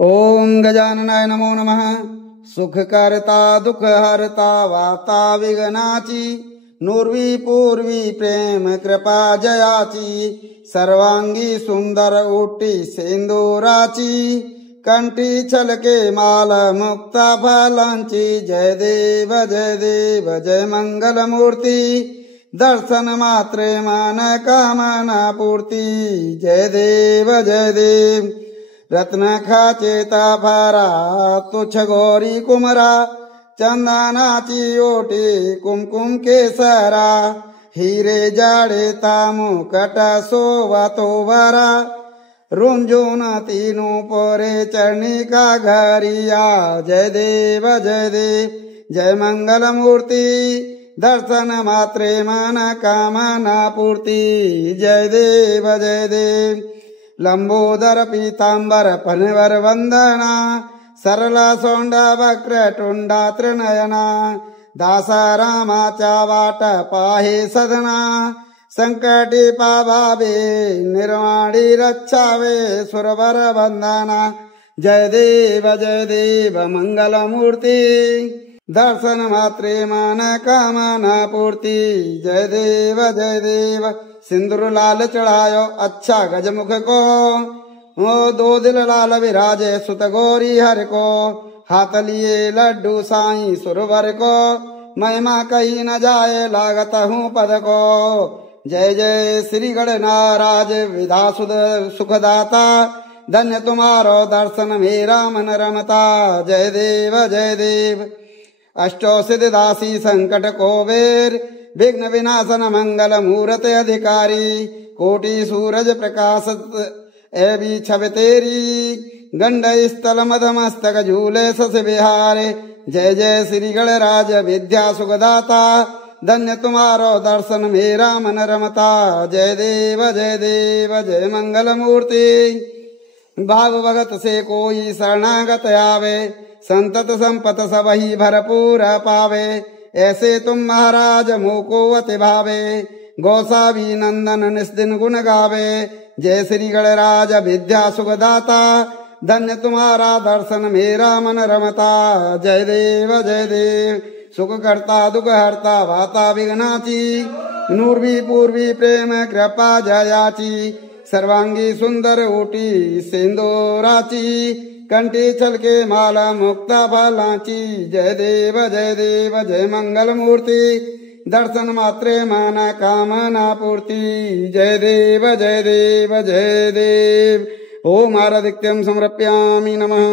ओम गजाननाय नमो नमः। सुखकर्ता दुःखहर्ता वार्ता विघ्नाची, नुर्वी पूर्वी प्रेम कृपा जयाची, सर्वांगी सुंदर उटी सिंदुराची, कंठी छलके माल मुक्ता फलांची। जय देव जय मंगल मूर्ती, दर्शन मात्रे मन कामना पूर्ती। जय देव रत्न खाचेता फारा तुच्छ गौरी कुमरा, चंदनाची ओटी कुमकुम केसरा, हिरे जाडे मुकट सोवातो वरा, रुंजून तीनू पोरे चरणिका घरिया। जय देव जय मंगल मूर्ती, दर्शन मात्रे मन कामना पूर्ती। जय देव लंबोदर पीतांबर पनवर वंदना, सरला सोंडा वक्र टुंडा त्रिनयना, दासा रामाच्या वाट पाहे सदना, संकटी पाभावे निर्वाणी रक्षावे सुरवर वंदना। जय देव मंगल मूर्ती, दर्शन मात्रे मन कामना पूर्ति। जय देव सिंदूर लाल चढ़ायो अच्छा गजमुख को, ओ दो दिल लाल विराजे सुत गौरी हर को, हाथ लिए लड्डू साईं सुरवर को, महिमा कही न जाए लागत हूँ पद को। जय जय श्री गणनाराज विधा सुखदाता, धन्य तुम्हारो दर्शन मेरा मन रमता। जय देव अष्टो सिद्धिदासी संकट कोबेर, विघ्न विनाशन मंगल मूर्त अधिकारी, कोटि सूरज प्रकाशत एवं छवि तेरी, गंड स्थल मधमस्तक झूले सस विहारे। जय जय श्री गणराज विद्या सुखदाता, धन्य तुम्हारो दर्शन मेरा मन रमता। जय देव जय मंगल मूर्ति, भाव भगत से कोई शरणागत आवे, संतत संपत सबही भरपूर पावे। ऐसे तुम महाराज मोको अति भावे, गौसावी नंदन निस्दिन गुण गावे। जय श्री गणराज विद्या सुखदाता, धन्य तुम्हारा दर्शन मेरा मन रमता। जय देव सुख करता दुख हरता वाता विघ्नाची, नूर्वी पूर्वी प्रेम कृपा जयाची, सर्वांगी सुंदर ऊटी सिंदूराची, कंठी छलके माला मुक्ता फलांची। जय देव जय मंगल मूर्ति, दर्शन मात्रे मन कामना पूर्ति। जय देव ओम आराधिक्यं समर्पयामि नमः।